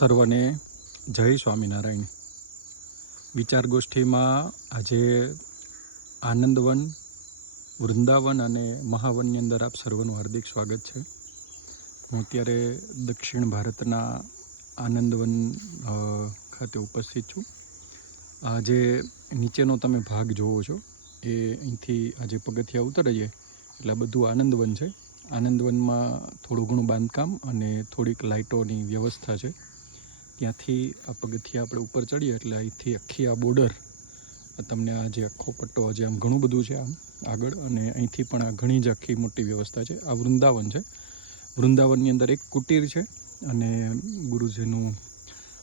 સર્વને જય સ્વામિનારાયણ. વિચાર ગોષ્ઠીમાં આજે આનંદવન, વૃંદાવન અને મહાવનની અંદર આપ સર્વનું હાર્દિક સ્વાગત છે. હું અત્યારે દક્ષિણ ભારતના આનંદવન ખાતે ઉપસ્થિત છું. આજે નીચેનો તમે ભાગ જોવો છો એ અહીંથી આજે પગથિયા ઉતરીએ એટલે બધું આનંદવન છે. આનંદવનમાં થોડું ઘણું બાંધકામ અને થોડીક લાઇટોની વ્યવસ્થા છે. ત્યાંથી આ પગથિયા આપણે ઉપર ચડીએ એટલે અહીંથી આખી આ બોર્ડર તમને આ જે આખો પટ્ટો હજી આમ ઘણું બધું છે આમ આગળ, અને અહીંથી પણ આ ઘણી જ આખી મોટી વ્યવસ્થા છે. આ વૃંદાવન છે. વૃંદાવનની અંદર એક કુટીર છે અને ગુરુજીનું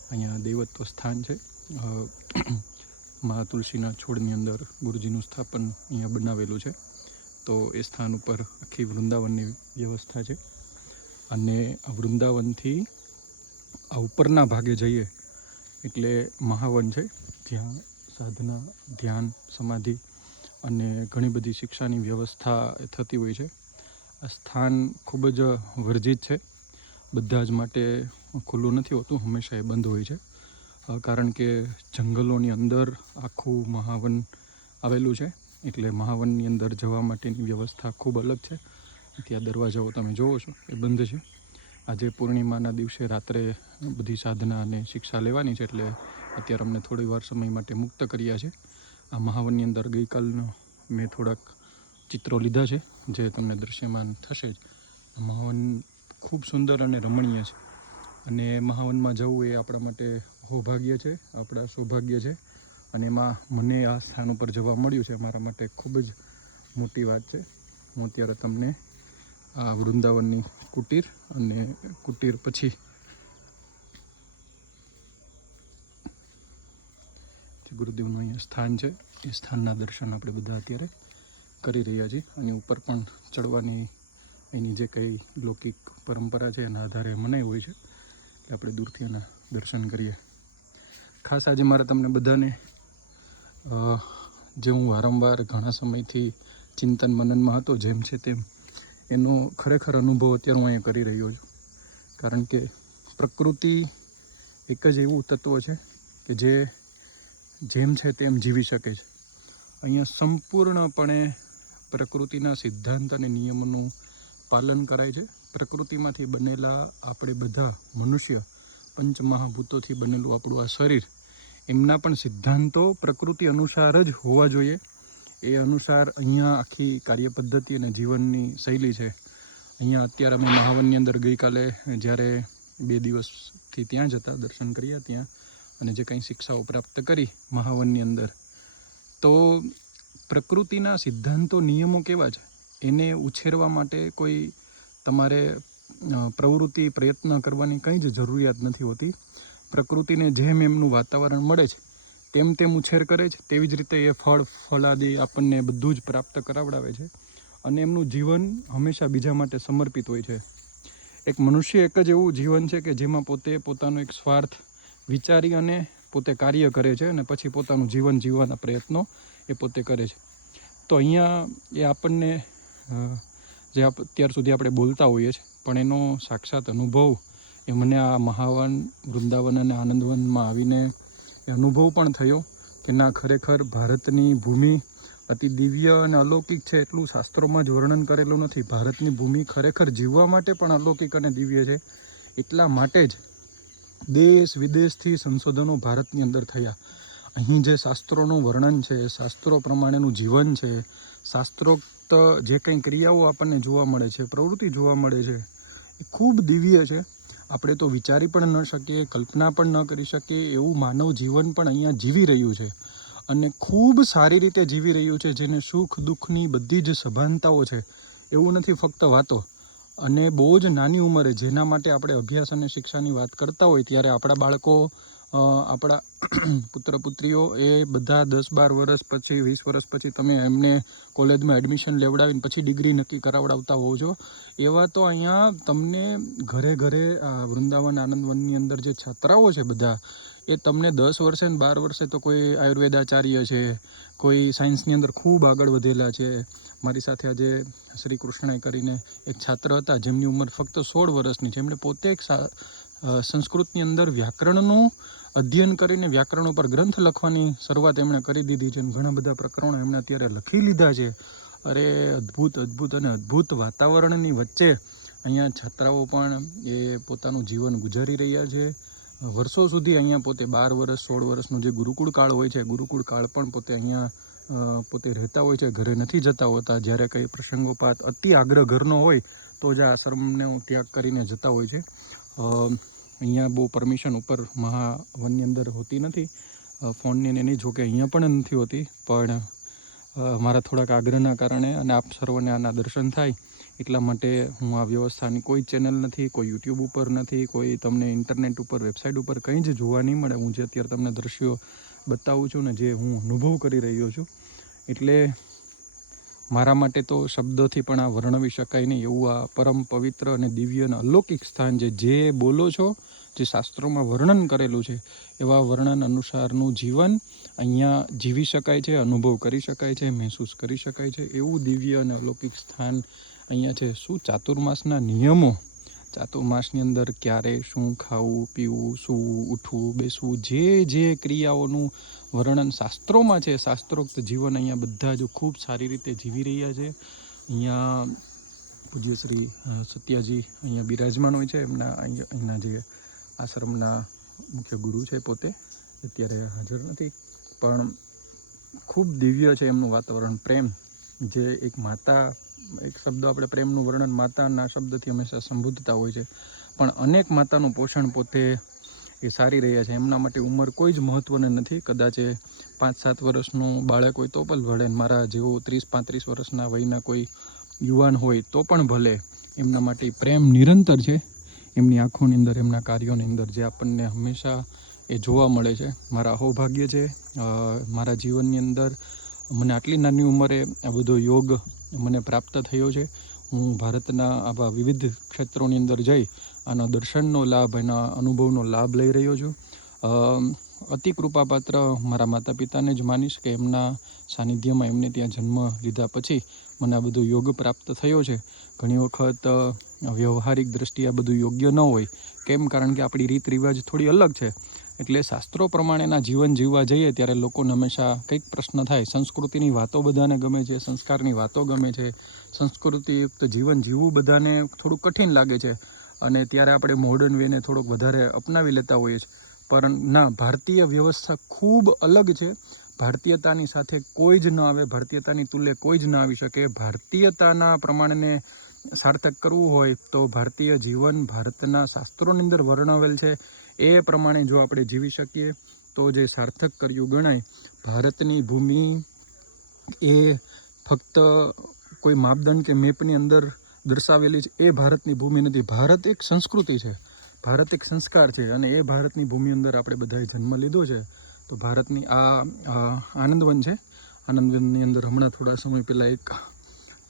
અહીંયા દૈવત્વ સ્થાન છે. મા તુલસીના છોડની અંદર ગુરુજીનું સ્થાપન અહીંયા બનાવેલું છે. તો એ સ્થાન ઉપર આખી વૃંદાવનની વ્યવસ્થા છે. અને આ વૃંદાવનથી આ ઉપરના ભાગે જઈએ એટલે મહાવન છે, જ્યાં સાધના, ધ્યાન, સમાધિ અને ઘણી બધી શિક્ષાની વ્યવસ્થા થતી હોય છે. આ સ્થાન ખૂબ જ વર્જિત છે, બધા જ માટે ખુલ્લું નથી હોતું, હંમેશા એ બંધ હોય છે. કારણ કે જંગલોની અંદર આખું મહાવન આવેલું છે, એટલે મહાવનની અંદર જવા માટેની વ્યવસ્થા ખૂબ અલગ છે. ત્યાં દરવાજાઓ તમે જોવો છો એ બંધ છે. આજે પૂર્ણિમાના દિવસે રાત્રે બધી સાધના અને શિક્ષા લેવાની છે, એટલે અત્યારે અમને થોડી વાર સમય માટે મુક્ત કર્યા છે. આ મહાવનની અંદર ગઈકાલનો મેં થોડાક ચિત્રો લીધા છે જે તમને દૃશ્યમાન થશે જ. મહાવન ખૂબ સુંદર અને રમણીય છે, અને મહાવનમાં જવું એ આપણા માટે સૌભાગ્ય છે, આપણા સૌભાગ્ય છે. અને એમાં મને આ સ્થાન ઉપર જવા મળ્યું છે મારા માટે ખૂબ જ મોટી વાત છે. હું અત્યારે તમને આ વૃંદાવનની કુટીર અને કુટીર પછી ગુરુદેવનું અહીંયા સ્થાન છે, એ સ્થાનના દર્શન આપણે બધા અત્યારે કરી રહ્યા છીએ. અને ઉપર પણ ચડવાની એની જે કંઈ લૌકિક પરંપરા છે એના આધારે મનાઈ હોય છે, એટલે આપણે દૂરથી એના દર્શન કરીએ. ખાસ આજે મારે તમને બધાને જે હું વારંવાર ઘણા સમયથી ચિંતન મનનમાં હતો જેમ છે તેમ, એનો ખરેખર અનુભવ અત્યારે હું અહીંયા કરી રહ્યો છું. કારણ કે પ્રકૃતિ એક જ એવું તત્વ છે કે જે જેમ છે તેમ જીવી શકે છે. અહીંયા સંપૂર્ણપણે પ્રકૃતિના સિદ્ધાંત અને નિયમોનું પાલન કરાય છે. પ્રકૃતિમાંથી બનેલા આપણે બધા મનુષ્ય, પંચમહાભૂતોથી બનેલું આપણું આ શરીર, એમના પણ સિદ્ધાંતો પ્રકૃતિ અનુસાર જ હોવા જોઈએ. એ અનુસાર અહીંયા આખી કાર્ય પદ્ધતિ અને જીવનની શૈલી છે. અહીંયા અત્યારે અમે મહાવનની અંદર ગઈકાલે જ્યારે 2 દિવસથી ત્યાં જ હતા, દર્શન કર્યા ત્યાં, અને જે કંઈ શિક્ષાઓ પ્રાપ્ત કરી મહાવનની અંદર, તો પ્રકૃતિના સિદ્ધાંતો, નિયમો કેવા છે એને ઉછેરવા માટે કોઈ તમારે પ્રવૃત્તિ, પ્રયત્ન કરવાની કંઈ જ જરૂરિયાત નથી હોતી. પ્રકૃતિને જેમ એમનું વાતાવરણ મળે છે તેમ તેમ ઉછેર કરે છે, તેવી જ રીતે એ ફળાદિ આપણને બધું જ પ્રાપ્ત કરાવડાવે છે. અને એમનું જીવન હંમેશા બીજા માટે સમર્પિત હોય છે. એક મનુષ્ય એક જ એવું જીવન છે કે જેમાં પોતે પોતાનો એક સ્વાર્થ વિચારી અને પોતે કાર્ય કરે છે, અને પછી પોતાનું જીવન જીવવાના પ્રયત્નો એ પોતે કરે છે. તો અહીંયા એ આપણને જે અત્યાર સુધી આપણે બોલતા હોઈએ છીએ, પણ એનો સાક્ષાત અનુભવ એ મને આ મહાવન, વૃંદાવન અને આનંદવનમાં આવીને એ અનુભવ પણ થયો કે ના, ખરેખર ભારતની ભૂમિ અતિ દિવ્ય અને અલૌકિક છે. એટલું શાસ્ત્રોમાં જ વર્ણન કરેલું નથી. ભારતની ભૂમિ ખરેખર જીવવા માટે પણ અલૌકિક અને દિવ્ય છે. એટલા માટે જ દેશ વિદેશથી સંશોધનો ભારતની અંદર થયા. અહીં જે શાસ્ત્રોનું વર્ણન છે, શાસ્ત્રો પ્રમાણેનું જીવન છે, શાસ્ત્રોક્ત જે કંઈ ક્રિયાઓ આપણને જોવા મળે છે, પ્રવૃત્તિ જોવા મળે છે, એ ખૂબ દિવ્ય છે. આપણે તો વિચારી પણ ન શકીએ, કલ્પના પણ ન કરી શકીએ એવું માનવ જીવન પણ અહીંયા જીવી રહ્યું છે, અને ખૂબ સારી રીતે જીવી રહ્યું છે. જેને સુખ દુઃખની બધી જ સભાનતાઓ છે. એવું નથી ફક્ત વાતો. અને બહુ જ નાની ઉંમરે જેના માટે આપણે અભ્યાસ અને શિક્ષાની વાત કરતા હોય ત્યારે આપણા બાળકો, આપણા પુત્ર પુત્રીઓ એ બધા 10-12 વર્ષ પછી, 20 વર્ષ પછી તમે એમને કોલેજમાં એડમિશન લેવડાવીને પછી ડિગ્રી નક્કી કરાવડાવતા હોવ છો. એવા તો અહીંયા તમને ઘરે ઘરે વૃંદાવન આનંદવનની અંદર જે છાત્રાઓ છે બધા, એ તમને 10 વર્ષે ને 12 વર્ષે તો કોઈ આયુર્વેદાચાર્ય છે, કોઈ સાયન્સની અંદર ખૂબ આગળ વધેલા છે. મારી સાથે આજે શ્રી કૃષ્ણએ કરીને એક છાત્ર હતા જેમની ઉંમર ફક્ત 16 વર્ષની છે. એમણે પોતે એક સંસ્કૃતની અંદર વ્યાકરણનું અધ્યયન કરીને વ્યાકરણ ઉપર ગ્રંથ લખવાની શરૂઆત એમણે કરી દીધી છે અને ઘણા બધા પ્રકરણો એમણે અત્યારે લખી લીધા છે. અરે અદ્ભુત અને અદ્ભુત વાતાવરણની વચ્ચે અહીંયા છાત્રાઓ પણ એ પોતાનું જીવન ગુજારી રહ્યા છે. વર્ષો સુધી અહીંયા પોતે 12 વર્ષ 16 વર્ષનું જે ગુરુકુળ કાળ હોય છે, ગુરુકુળ કાળ પણ પોતે અહીંયા પોતે રહેતા હોય છે, ઘરે નથી જતા હોતા. જ્યારે કંઈ પ્રસંગોપાત અતિ આગ્રહ ઘરનો હોય તો જ આ આશ્રમને ત્યાગ કરીને જતા હોય છે. અહીંયા બહુ પરમિશન ઉપર મહાવનની અંદર હોતી નથી, ફોનની એની, જોકે અહીંયા પણ નથી હોતી, પણ મારા થોડાક આગ્રહના કારણે અને આપ સર્વને આના દર્શન થાય એટલા માટે હું આ વ્યવસ્થાની કોઈ ચેનલ નથી, કોઈ યુટ્યુબ ઉપર નથી, કોઈ તમને ઇન્ટરનેટ ઉપર વેબસાઇટ ઉપર કંઈ જ જોવા નહીં મળે. હું જે અત્યારે તમને દ્રશ્યો બતાવું છું ને જે હું અનુભવ કરી રહ્યો છું, એટલે મારા માટે તો શબ્દોથી પણ આ વર્ણવી શકાય નહીં એવું આ પરમ પવિત્ર અને દિવ્ય અને અલૌકિક સ્થાન છે. જે બોલો છો, જે શાસ્ત્રોમાં વર્ણન કરેલું છે એવા વર્ણન અનુસારનું જીવન અહીંયા જીવી શકાય છે, અનુભવ કરી શકાય છે, મહેસૂસ કરી શકાય છે. એવું દિવ્ય અને અલૌકિક સ્થાન અહીંયા છે. શું ચાતુર્માસના નિયમો, ચાતુર્માસની અંદર ક્યારે શું ખાવું પીવું, સૂવું, ઉઠવું, બેસવું, જે ક્રિયાઓનું વર્ણન શાસ્ત્રોમાં છે, શાસ્ત્રોક્ત જીવન અહીંયા બધા જ ખૂબ સારી રીતે જીવી રહ્યા છે. અહીંયા પૂજ્ય શ્રી સત્યાજી અહીંયા બિરાજમાન હોય છે. અહીંના જે આશ્રમના મુખ્ય ગુરુ છે પોતે અત્યારે હાજર નથી, પણ ખૂબ દિવ્ય છે એમનું વાતાવરણ. પ્રેમ, જે એક માતા, એક શબ્દ આપણે પ્રેમનું વર્ણન માતાના શબ્દથી હંમેશા સંબોધતા હોય છે, પણ અનેક માતાનું પોષણ પોતે એ સારી રહ્યા છે. એમના માટે ઉંમર કોઈ જ મહત્ત્વની નથી. કદાચ 5-7 વર્ષનું બાળક હોય તો પણ ભલે, મારા જેવો 30-35 વર્ષના વયના કોઈ યુવાન હોય તો પણ ભલે, એમના માટે પ્રેમ નિરંતર છે. એમની આંખોની અંદર, એમના કાર્યોની અંદર જે આપણને હંમેશા એ જોવા મળે છે. મારા અહોભાગ્ય છે મારા જીવનની અંદર મને આટલી નાની ઉંમરે આ બધો યોગ મને પ્રાપ્ત થયો છે. હું ભારતના આવા વિવિધ ક્ષેત્રોની અંદર જઈ આના દર્શનનો લાભ, એના અનુભવનો લાભ લઈ રહ્યો છું. અતિ કૃપાપાત્ર મારા માતા પિતાને જ માનીશ કે એમના સાનિધ્યમાં, એમને ત્યાં જન્મ લીધા પછી મને આ બધો યોગ પ્રાપ્ત થયો છે. ઘણી વખત વ્યવહારિક દ્રષ્ટિએ આ બધું યોગ્ય ન હોય. કેમ? કારણ કે આપણી રીત રિવાજ થોડી અલગ છે. એટલે શાસ્ત્રો પ્રમાણેના જીવન જીવવા જઈએ ત્યારે લોકોને હંમેશા કંઈક પ્રશ્ન થાય. સંસ્કૃતિની વાતો બધાને ગમે છે, સંસ્કારની વાતો ગમે છે, સંસ્કૃતિયુક્ત જીવન જીવવું બધાને થોડુંક કઠિન લાગે છે, અને ત્યારે આપણે મોડર્ન વેને થોડોક વધારે અપનાવી લેતા હોઈએ છીએ. પણ ના, ભારતીય વ્યવસ્થા ખૂબ અલગ છે. ભારતીયતાની સાથે કોઈ જ ન આવે, ભારતીયતાની તુલે કોઈ જ ન આવી શકે. ભારતીયતાના પ્રમાણને સાર્થક કરવું હોય તો ભારતીય જીવન ભારતના શાસ્ત્રોની અંદર વર્ણવેલ છે એ પ્રમાણે જો આપણે જીવી શકીએ તો જે સાર્થક કર્યું ગણાય. ભારતની ભૂમિ એ ફક્ત કોઈ માપદંડ કે મેપની અંદર દર્શાવેલી છે એ ભારતની ભૂમિ નથી. ભારત એક સંસ્કૃતિ છે, ભારત એક સંસ્કાર છે, અને એ ભારતની ભૂમિ અંદર આપણે બધાએ જન્મ લીધો છે. તો ભારતની આ આનંદવન છે. આનંદવનની અંદર હમણાં થોડા સમય પહેલાં એક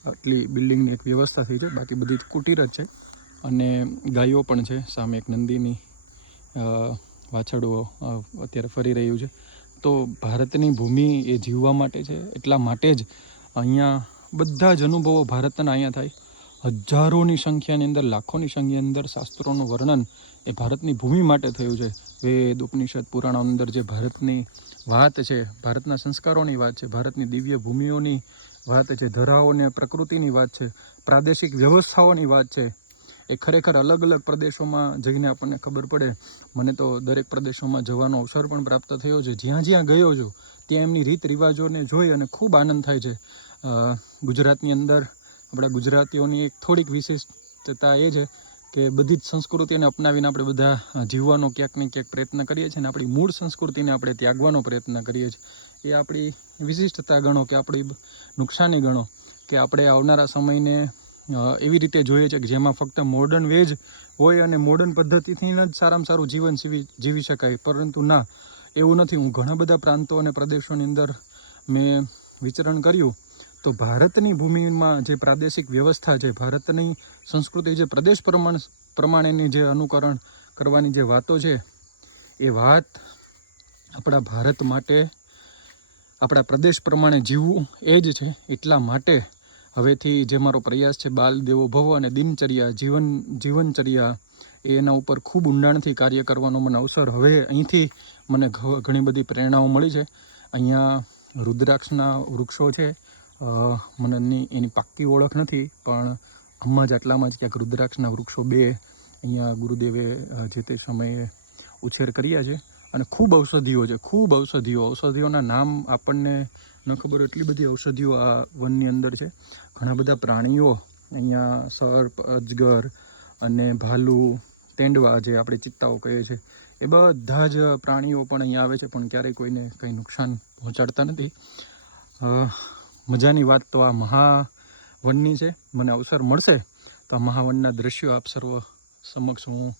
આટલી બિલ્ડિંગની એક વ્યવસ્થા થઈ છે, બાકી બધી કુટીર જ છે, અને ગાયો પણ છે. સામે એક નંદીની વાછરડું અત્યારે ફરી રહ્યું છે. તો ભારતની ભૂમિ એ જીવવા માટે છે. એટલા માટે જ અહીંયા બધા જ અનુભવો ભારતના અહીંયા થાય. હજારોની સંખ્યાની અંદર, લાખોની સંખ્યાની અંદર શાસ્ત્રોનું વર્ણન એ ભારતની ભૂમિ માટે થયું છે. વેદ, ઉપનિષદ, પુરાણો અંદર જે ભારતની વાત છે, ભારતના સંસ્કારોની વાત છે, ભારતની દિવ્ય ભૂમિઓની વાત છે, ધરાઓને પ્રકૃતિની વાત છે, પ્રાદેશિક વ્યવસ્થાઓની વાત છે, એ ખરેખર અલગ અલગ પ્રદેશોમાં જઈને આપણને ખબર પડે. મને તો દરેક પ્રદેશોમાં જવાનો અવસર પણ પ્રાપ્ત થયો છે. જ્યાં જ્યાં ગયો છું ત્યાં એમની રીત રિવાજોને જોઈ અને ખૂબ આનંદ થાય છે. ગુજરાતની અંદર આપણા ગુજરાતીઓની એક થોડીક વિશિષ્ટતા એ છે કે બધી જ સંસ્કૃતિને અપનાવીને આપણે બધા જીવવાનો ક્યાંક ને ક્યાંક પ્રયત્ન કરીએ છીએ, અને આપણી મૂળ સંસ્કૃતિને આપણે ત્યાગવાનો પ્રયત્ન કરીએ છીએ. એ આપણી વિશિષ્ટતા ગણો કે આપણી નુકસાની ગણો, કે આપણે આવનારા સમયને એવી રીતે જોઈએ છે કે જેમાં ફક્ત મોડર્ન વેજ હોય અને મોડર્ન પદ્ધતિથી જ સારામાં સારું જીવન જીવી શકાય. પરંતુ ના, એવું નથી. હું ઘણા બધા પ્રાંતો અને પ્રદેશોની અંદર મેં વિચરણ કર્યું તો ભારતની ભૂમિમાં જે પ્રાદેશિક વ્યવસ્થા છે, ભારતની સંસ્કૃતિ, જે પ્રદેશ પ્રમાણેની જે અનુકરણ કરવાની જે વાતો છે, એ વાત આપણા ભારત માટે, આપણા પ્રદેશ પ્રમાણે જીવવું એ જ છે. એટલા માટે હવેથી જે મારો પ્રયાસ છે, બાલ દેવો ભવ અને દિનચર્યા, જીવનચર્યા, એના ઉપર ખૂબ ઊંડાણથી કાર્ય કરવાનો મને અવસર હવે અહીંથી મને ઘણી બધી પ્રેરણાઓ મળી છે. અહીંયા રુદ્રાક્ષના વૃક્ષો છે, મને એની પાક્કી ઓળખ નથી, પણ આમાં જ આટલામાં જ ક્યાંક રુદ્રાક્ષના વૃક્ષો 2 અહીંયા ગુરુદેવે જે તે સમયે ઉછેર કર્યા છે. અને ખૂબ ઔષધિઓ છે, ખૂબ ઔષધિઓના નામ આપણને ન ખબર એટલી બધી ઔષધિઓ આ વનની અંદર છે. ઘણા બધા પ્રાણીઓ અહીંયા સર્પ, અજગર અને ભાલુ, તેંડવા જે આપણે ચિત્તાઓ કહીએ છીએ, એ બધા જ પ્રાણીઓ પણ અહીંયા આવે છે, પણ ક્યારેય કોઈને કંઈ નુકસાન પહોંચાડતા નથી. મજાની વાત તો આ મહાવનની છે. મને અવસર મળશે તો આ મહાવનના દ્રશ્યો આપ સર્વ સમક્ષ હું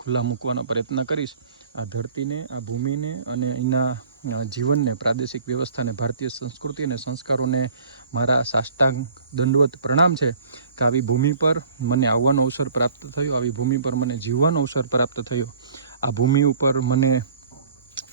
ખુલ્લા મૂકવાનો પ્રયત્ન કરીશ. આ ધરતીને, આ ભૂમિને અને અહીંના જીવનને, પ્રાદેશિક વ્યવસ્થાને, ભારતીય સંસ્કૃતિ અને સંસ્કારોને મારા સાષ્ટાંગ દંડવત પ્રણામ છે કે આવી ભૂમિ પર મને આવવાનો અવસર પ્રાપ્ત થયો, આવી ભૂમિ પર મને જીવવાનો અવસર પ્રાપ્ત થયો, આ ભૂમિ ઉપર મને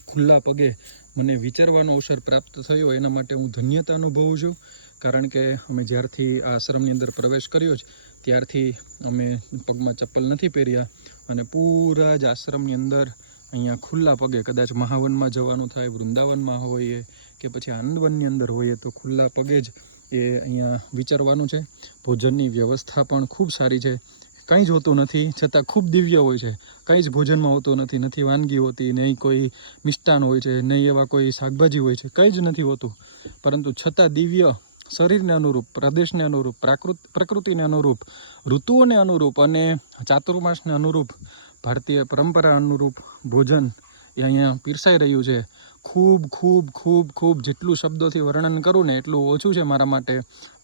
ખુલ્લા પગે મને વિચારવાનો અવસર પ્રાપ્ત થયો. એના માટે હું ધન્યતા અનુભવું છું. કારણ કે અમે જ્યારથી આ આશ્રમની અંદર પ્રવેશ કર્યો છે ત્યારથી અમે પગમાં ચપ્પલ નથી પહેર્યા અને પૂરા જ આશ્રમની અંદર અહીંયા ખુલ્લા પગે, કદાચ મહાવનમાં જવાનું થાય, વૃંદાવનમાં હોઈએ કે પછી આનંદવનની અંદર હોઈએ તો ખુલ્લા પગે જ એ અહીંયા વિચારવાનું છે. ભોજનની વ્યવસ્થા પણ ખૂબ સારી છે. કંઈ જ હોતું નથી છતાં ખૂબ દિવ્ય હોય છે. કંઈ જ ભોજનમાં હોતું નથી, નથી વાનગી હોતી, નહીં કોઈ મિષ્ટાન હોય છે, નહીં એવા કોઈ શાકભાજી હોય છે, કંઈ જ નથી હોતું, પરંતુ છતાં દિવ્ય, શરીરને અનુરૂપ, પ્રદેશને અનુરૂપ, પ્રકૃતિને અનુરૂપ, ઋતુઓને અનુરૂપ અને ચાતુર્માસને અનુરૂપ, ભારતીય પરંપરા અનુરૂપ ભોજન એ અહીંયા પીરસાઈ રહ્યું છે. ખૂબ ખૂબ ખૂબ ખૂબ જેટલું શબ્દોથી વર્ણન કરું ને એટલું ઓછું છે મારા માટે.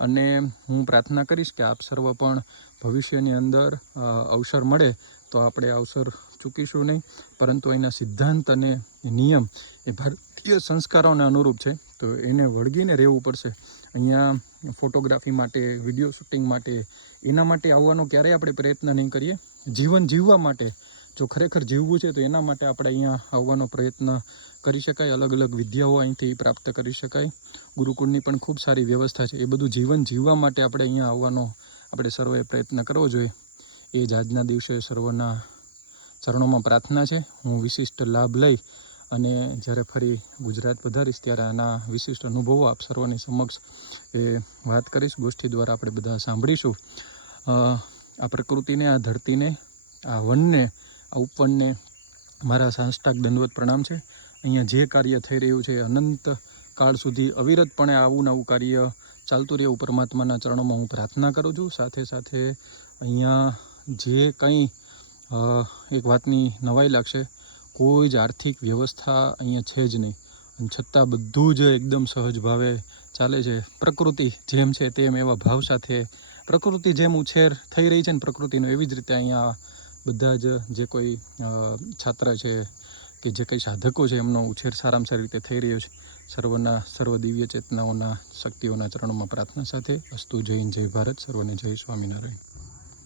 અને હું પ્રાર્થના કરીશ કે આપ સર્વ પણ ભવિષ્યની અંદર અવસર મળે તો આપણે અવસર ચૂકીશું નહીં, પરંતુ એના સિદ્ધાંત અને નિયમ એ ભારતીય સંસ્કારોને અનુરૂપ છે, તો એને વળગીને રહેવું પડશે. અહીંયા ફોટોગ્રાફી માટે, વિડીયો શૂટિંગ માટે, એના માટે આવવાનો ક્યારેય આપણે પ્રયત્ન નહીં કરીએ. જીવન જીવવા માટે, જો ખરેખર જીવવું છે તો એના માટે આપણે અહીંયા આવવાનો પ્રયત્ન કરી શકાય. અલગ અલગ વિદ્યાઓ અહીંથી પ્રાપ્ત કરી શકાય. ગુરુકુળની પણ ખૂબ સારી વ્યવસ્થા છે. એ બધું જીવન જીવવા માટે આપણે અહીંયા આવવાનો આપણે સર્વે પ્રયત્ન કરવો જોઈએ. એ જ આજના દિવસે સર્વના ચરણોમાં પ્રાર્થના છે. હું વિશિષ્ટ લાભ લઈ અને જ્યારે ફરી ગુજરાત પધારીશ ત્યારે આના વિશિષ્ટ અનુભવો આપ સર્વની સમક્ષ એ વાત કરીશ. ગોષ્ઠી દ્વારા આપણે બધા સાંભળીશું. આ પ્રકૃતિને, આ ધરતીને, આ વનને, આ ઉપવનને મારા સાષ્ટાંગ દંડવત પ્રણામ છે. અહીંયા જે કાર્ય થઈ રહ્યું છે અનંત કાળ સુધી અવિરતપણે આવું નવું કાર્ય ચાલતું રહે એવું પરમાત્માના ચરણોમાં હું પ્રાર્થના કરું છું. સાથે સાથે અહીંયા જે કંઈ એક વાતની નવાઈ લાગશે, કોઈ જ આર્થિક વ્યવસ્થા અહીંયા છે જ નહીં, અને છતાં બધું જ એકદમ સહજ ભાવે ચાલે છે. પ્રકૃતિ જેમ છે તેમ એવા ભાવ સાથે, પ્રકૃતિ જેમ ઉછેર થઈ રહી છે ને પ્રકૃતિનો, એવી જ રીતે અહીંયા બધા જ જે કોઈ છાત્ર છે કે જે કંઈ સાધકો છે એમનો ઉછેર સારામાં સારી રીતે થઈ રહ્યો છે. સર્વના સર્વ દિવ્ય ચેતનાઓના, શક્તિઓના ચરણોમાં પ્રાર્થના સાથે અસ્તુ. જય હિન્દ, જય ભારત, સર્વને જય સ્વામિનારાયણ.